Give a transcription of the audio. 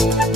Música